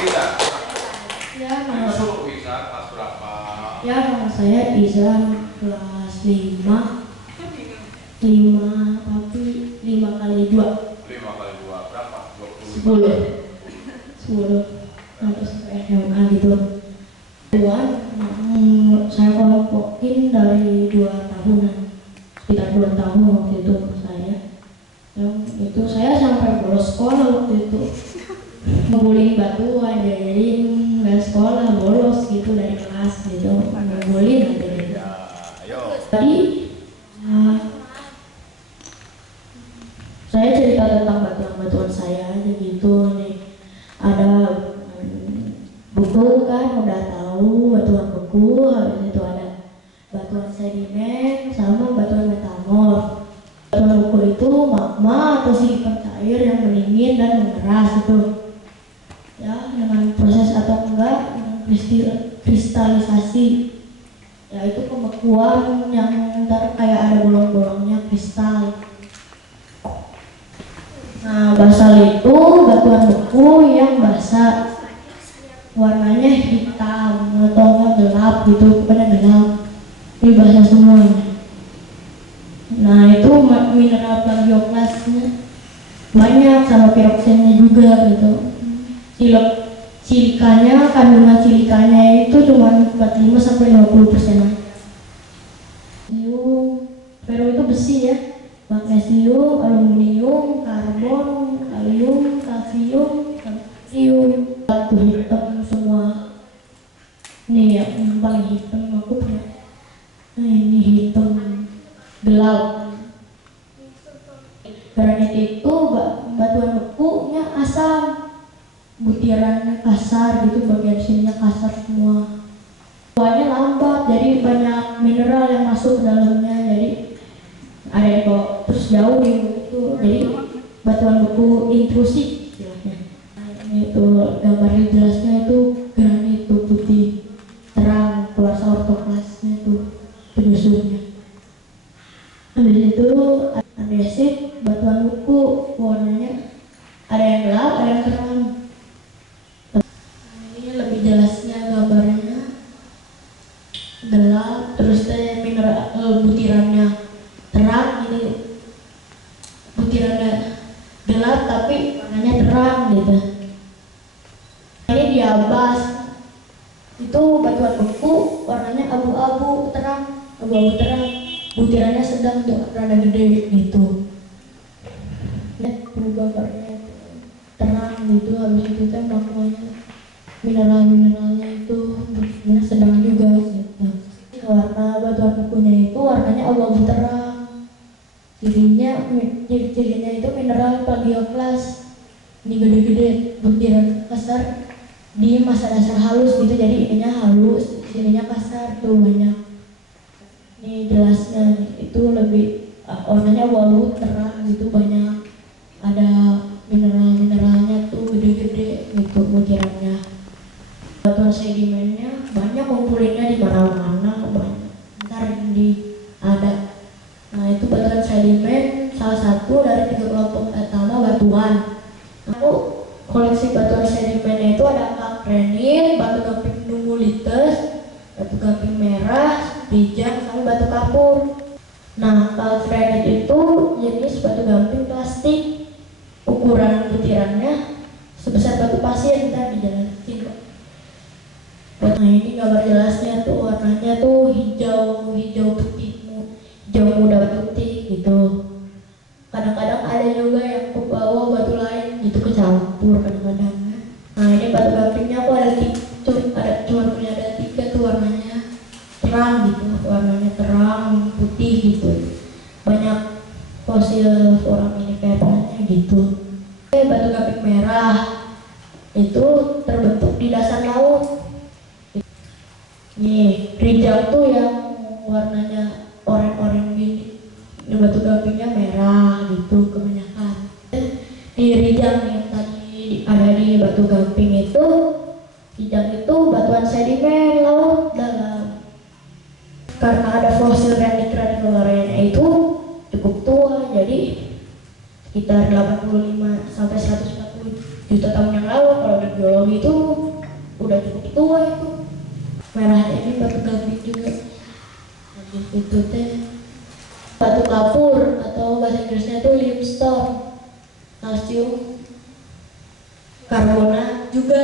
Iza. Ya, nama Masuk Iza kelas berapa? Ya, nama saya Iza, kelas 5 tapi 5 kali 2 5 kali 2 berapa? 10 nanti sampai SMA gitu. Saya kelompokin dari 2 tahunan, sekitar 2 tahun waktu itu saya. Yang itu saya sampai bolos sekolah waktu itu. Ngebully batuan, jadi nggak sekolah, bolos gitu dari kelas gitu, ngebully aja gitu. Ya, ayo. Tadi saya cerita tentang batuan saya aja gitu nih. Ada buku kan, udah tahu batuan beku, habis itu ada batuan sedimen sama batuan metamorf. Batuan beku itu magma atau silikan cair yang mendingin dan mengeras itu. Ya, dengan proses atau enggak dengan kristalisasi, yaitu pembekuan yang ntar kayak ada bolong-bolongnya kristal. Nah, basal itu batuan beku yang basah, warnanya hitam atau enggak gelap gitu, pada gelap, ini basah semua. Nah, itu mineral plagioklasnya banyak, sama piroksennya juga gitu. Silikanya, kandungan silikanya itu cuma 45-50% aja. Ferro itu besi ya, magnesium, aluminium, karbon, kalium, kalsium, batu hitam semua. Nih yang paling hitam aku punya. Nah, ini hitam gelap. Granit itu batuan bekunya asam, butirannya kasar gitu, bagian sininya kasar semua. Buahnya lambat, jadi banyak mineral yang masuk ke dalamnya, jadi ada yang bawa terus jauh itu, jadi batuan beku intrusif istilahnya. Ini itu gambarnya jelasnya itu granit itu putih terang, kuarsa ortoklasnya itu penyusunnya. Habis itu andesit, batuan beku warnanya ada yang gelap, ada yang terang. Ini lebih jelasnya gambarnya gelap, terus mineral butirannya terang. Ini butirannya gelap tapi warnanya terang gitu. Ini diabas, itu batuan beku warnanya abu-abu terang, butirannya sedang tuh, rada gede gitu. Lihat gambarnya terang gitu, habis itu magmanya, mineralnya itu butirannya sedang juga gitu. Warna batuan bekunya itu warnanya abu-abu terang. Cirinya itu mineral plagioklas. Ini gede-gede, butiran kasar di masa dasar halus gitu, jadi ininya halus, sininya kasar tuh banyak. Ini jelasnya itu lebih warnanya abu-abu terang gitu, banyak ada mineralnya tuh gede-gede gitu butirannya. Batuan sedimennya banyak, ngumpulinnya di mana-mana banyak. Ntar ada. Nah, itu batuan sedimen salah satu dari 3 kelompok utama batuan. Aku koleksi batuan sedimennya itu ada kalkrenit, batu gamping nummulites, batu gamping merah, rijang, sama batu kapur. Nah, kalkrenit itu jenis batu gamping plastik, ukuran butirannya sebesar batu pasir, ntar dijelasin kok. Nah, ini gambar jelasnya tuh, warnanya tuh hijau putih, hijau muda putih gitu. Kadang-kadang ada juga yang kebawa batu lain gitu, kecampur kadang-kadang. Nah, ini batu gampingnya aku ada 3 tuh, warnanya terang gitu, warnanya terang putih gitu. Banyak fosil foraminiferanya gitu. Batu gamping merah itu terbentuk di dasar laut. Nih, rijang tuh yang warnanya oranye gini. Ini batu gampingnya merah gitu kebanyakan. Di rijang yang tadi ada di batu gamping itu, rijang itu batuan sedimen laut dalam. Karena ada fosil granik-granik luarnya itu cukup tua, jadi sekitar 85-140 juta tahun yang lalu. Kalau di geologi itu udah cukup tua itu. Merahnya ini batu gamping juga. Habis itu teh batu kapur atau bahasa Inggrisnya itu limestone, kalsium karbonat juga.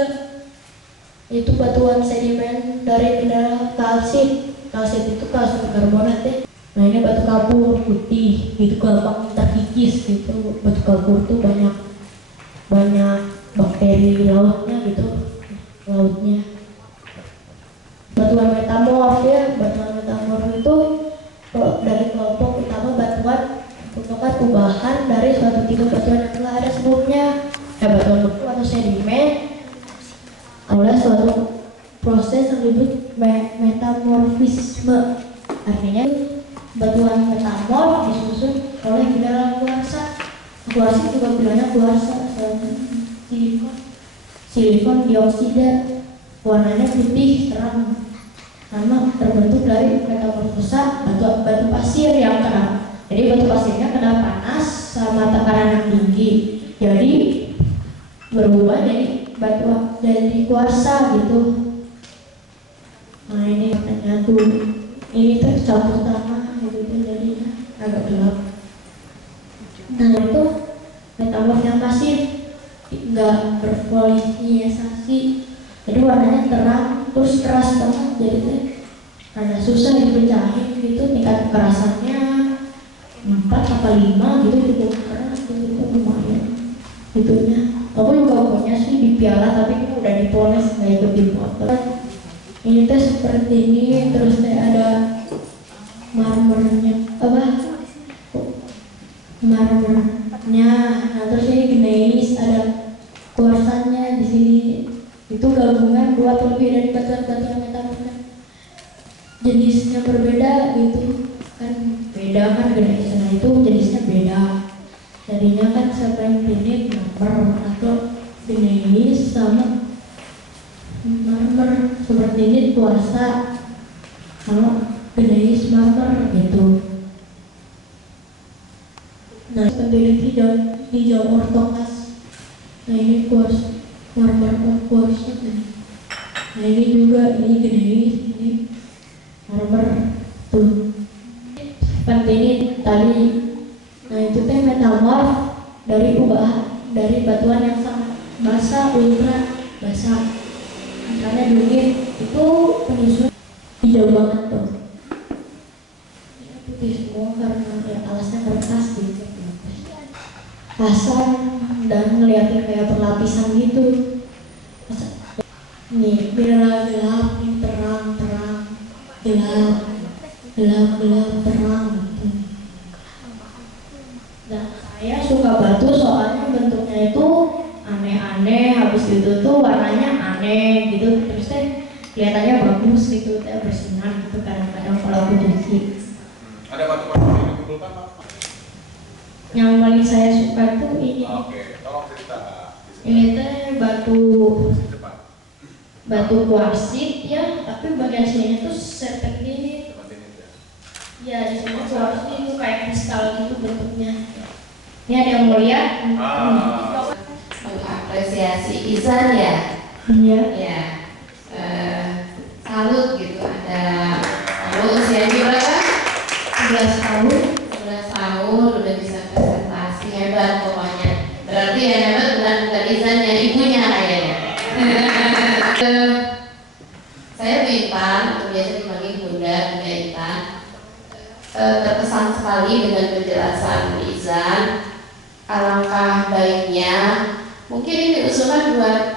Itu batuan sedimen dari mineral kalsit. Kalsit itu kalsium karbonat ya. Nah ini batu kapur putih, itu gampang terkikis gitu. Batu kapur tuh banyak bakteri lautnya gitu, lautnya. Batuan metamorf ya, batuan metamorf itu dari kelompok utama batuan merupakan perubahan dari suatu tipe batuan yang telah ada sebelumnya. Batuan beku atau sedimen oleh suatu proses yang disebut metamorfisme. Artinya batuan metamorf disusun oleh mineral kuarsa. Kuarsa juga bilangnya kuarsa, silikon dioksida, warnanya putih terang, karena terbentuk dari metamorfosa batu pasir yang kena. Jadi batu pasirnya kena panas sama tekanan yang tinggi, jadi berubah dari kuarsa gitu. Nah ini katanya tuh ini tercampur tanah gitu, jadinya agak gelap. Nah itu metamorf yang pasif, nggak berpolinisasi, jadi warnanya terang terus keras banget, jadi rada susah dipecahin gitu. Tingkat kerasannya 4 apa 5 gitu, cukup keras gitu, lumayan itunya. Aku juga punya sih di piala, tapi ini udah dipoles, nggak ikut di motor. Ini teh seperti ini, terus teh ada marmernya, marmernya. Nah terus ini gneis, ada kuarsanya di sini. Itu gabungan 2 atau lebih dari batuan-batuan metamorf. Jenisnya berbeda gitu kan, beda kan gneis. Nah itu jenisnya beda. Jadinya kan serpentinit marmer atau gneis sama marmer. Serpentinit kuarsa sama gneis marmer gitu. Nah serpentinit hijau ortokas. Nah ini kuarsa, marmer kuarsa. Nah ini juga, ini gneis, ini marmer tuh. Serpentinit tadi. Nah itu teh metamorf dari batuan yang sangat basah, ultra basah, karena dingin. Itu penyusun hijau banget tuh. Ini putih semua karena ya alasnya kertas gitu, kasar dan ngeliatin kayak perlapisan gitu. Nih mineral gelap, ini terang, gelap, terang gitu. Nah, saya suka batu soalnya bentuknya itu aneh-aneh, habis itu tuh warnanya aneh gitu, terus kelihatannya bagus gitu, bersinar gitu kadang-kadang kalau aku cuci. Ada batu-batu yang dikumpulkan apa? Yang paling saya suka tuh ini. Oke, tolong cerita. Ini teh batu kuarsit ya, tapi bagian sini tuh serpentinit. Ya, di semua kuarsit itu kayak kristal gitu bentuknya. Ini ada yang mau lihat? Mengapresiasi Izan ya. Iya. Ya. Salut gitu. Ada usianya berapa? 11 tahun. 11 tahun udah bisa presentasi, hebat pokoknya. Berarti yang hebat bukan Izannya, ibunya kayaknya. Saya Bu Intan, atau biasa dipanggil Bunda Intan. Terkesan sekali dengan penjelasan Izan. Alangkah baiknya mungkin ini usulan buat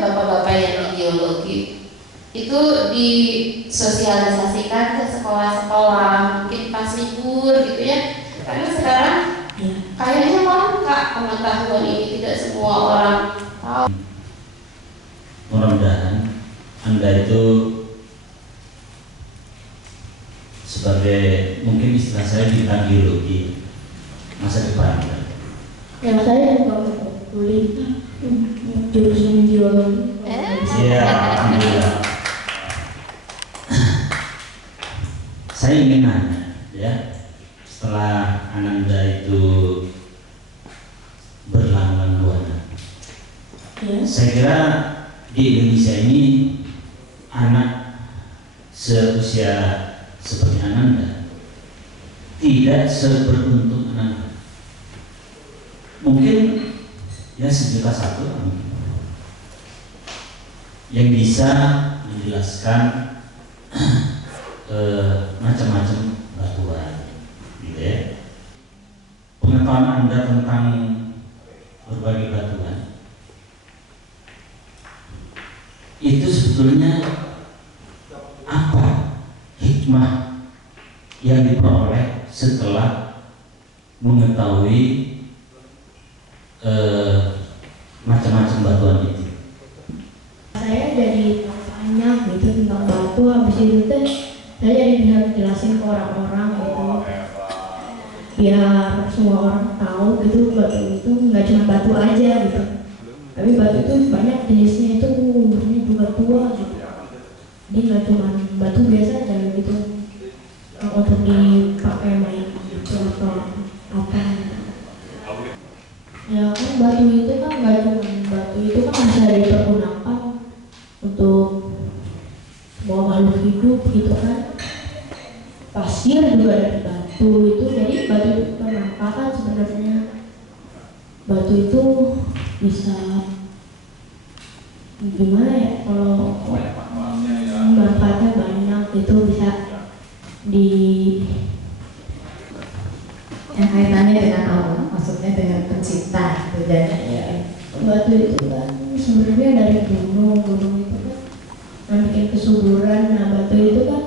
bapak-bapak yang di geologi itu disosialisasikan ke sekolah-sekolah, mungkin pas libur gitu ya, karena sekarang kayaknya langka pengetahuan ini, tidak semua orang tahu. Mudah-mudahan Anda itu sebagai, mungkin istilah saya bintang geologi masa depan. Yang saya juga kulit jurusan geologi. Ya, alhamdulillah. Saya ingin nanya, ya, setelah Ananda itu berlanglang buana, Ya. Saya kira di Indonesia ini anak seusia seperti Ananda tidak seberuntung Ananda. Mungkin ya 1.000.000 yang bisa menjelaskan macam-macam batuan, gitu ya. Pengetahuan Anda tentang berbagai batuan itu sebetulnya apa hikmah yang diperoleh setelah mengetahui macam-macam batuan itu? Saya jadi banyak gitu tentang batu, habis itu tuh saya jadi bisa jelasin ke orang-orang gitu, biar semua orang tahu gitu batu itu nggak cuma batu aja gitu, tapi batu itu banyak jenisnya, itu umurnya juga tua gitu. Jadi nggak cuma batu biasa aja gitu untuk dipakai main gitu atau apa. Ya kan batu itu kan nggak cuma batu itu kan bisa dipergunakan untuk bawa makhluk hidup gitu kan. Pasir juga dari batu itu, jadi batu itu bermanfaat sebenarnya. Batu itu bisa gimana ya, kalau manfaatnya banyak itu bisa di yang kaitannya dengan Allah, maksudnya dengan pencipta gitu. Dan ya, batu itu kan sebenarnya dari gunung itu kan yang bikin kesuburan. Nah batu itu kan